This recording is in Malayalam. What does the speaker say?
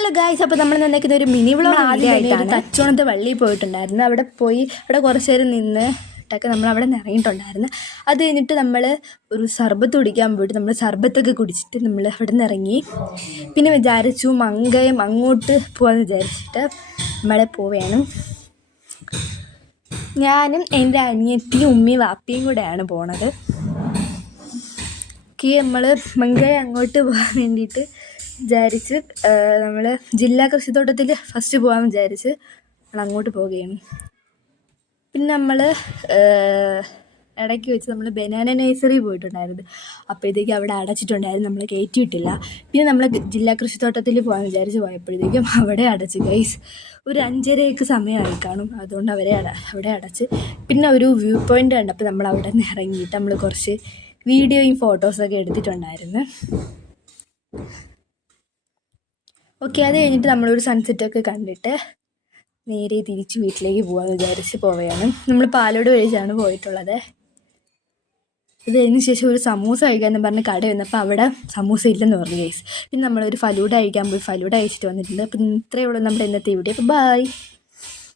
ഹലോ ഗായ്സ്, അപ്പോൾ നമ്മൾ നിന്നേക്കുന്ന ഒരു മിനി വ്ളോഗ് ആദ്യമായിട്ടാണ്. തച്ചോണത്തെ വള്ളിയിൽ പോയിട്ടുണ്ടായിരുന്നു. അവിടെ പോയി അവിടെ കുറച്ച് നേരം നിന്നിട്ടൊക്കെ നമ്മൾ അവിടെ നിന്ന് ഇറങ്ങിയിട്ടുണ്ടായിരുന്നു. അത് കഴിഞ്ഞിട്ട് നമ്മൾ ഒരു സർബത്ത് കുടിക്കാൻ പോയിട്ട് നമ്മൾ സർബത്തൊക്കെ കുടിച്ചിട്ട് നമ്മൾ അവിടെ നിന്ന് ഇറങ്ങി. പിന്നെ വിചാരിച്ചു മങ്കയം അങ്ങോട്ട് പോകാമെന്ന് വിചാരിച്ചിട്ട് നമ്മളെ പോവുകയാണ്. ഞാനും എൻ്റെ അനിയത്തിയും ഉമ്മയും വാപ്പിയും കൂടെയാണ് പോണത്. നമ്മൾ മങ്കയം അങ്ങോട്ട് പോകാൻ വേണ്ടിയിട്ട് വിചാരിച്ച് നമ്മൾ ജില്ലാ കൃഷിത്തോട്ടത്തിൽ ഫസ്റ്റ് പോകാൻ വിചാരിച്ച് നമ്മൾ അങ്ങോട്ട് പോവുകയാണ്. പിന്നെ നമ്മൾ ഇടയ്ക്ക് വെച്ച് നമ്മൾ ബനാന നഴ്സറി പോയിട്ടുണ്ടായിരുന്നു. അപ്പോഴത്തേക്കും അവിടെ അടച്ചിട്ടുണ്ടായിരുന്നു, നമ്മൾ കയറ്റി വിട്ടില്ല. പിന്നെ നമ്മൾ ജില്ലാ കൃഷിത്തോട്ടത്തിൽ പോകാൻ വിചാരിച്ച് പോയപ്പോഴത്തേക്കും അവിടെ അടച്ച് ഗൈസ്. ഒരു 5:30 സമയമായി കാണും, അതുകൊണ്ട് അവിടെ അടച്ച്. പിന്നെ ഒരു വ്യൂ പോയിൻ്റ് കണ്ടപ്പോൾ നമ്മൾ അവിടെ നിന്ന് ഇറങ്ങിയിട്ട് നമ്മൾ കുറച്ച് വീഡിയോയും ഫോട്ടോസൊക്കെ എടുത്തിട്ടുണ്ടായിരുന്നു. ഓക്കെ, അത് കഴിഞ്ഞിട്ട് നമ്മളൊരു സൺസെറ്റൊക്കെ കണ്ടിട്ട് നേരെ തിരിച്ച് വീട്ടിലേക്ക് പോകാമെന്ന് വിചാരിച്ച് പോവുകയാണ്. നമ്മൾ പാലോട് വഴിച്ചാണ് പോയിട്ടുള്ളത്. ഇത് കഴിഞ്ഞ ശേഷം ഒരു സമൂസ കഴിക്കാമെന്ന് പറഞ്ഞ് കട വന്നപ്പോൾ അവിടെ സമൂസ ഇല്ലെന്ന് പറഞ്ഞു ഗൈസ്. പിന്നെ നമ്മളൊരു ഫലൂഡ കഴിക്കാൻ പോയി, ഫലൂഡ കഴിച്ചിട്ട് വന്നിട്ടുണ്ട്. അപ്പം ഇത്രയേ ഉള്ളൂ നമ്മുടെ ഇന്നത്തെ വീഡിയോ. അപ്പോൾ ബൈ.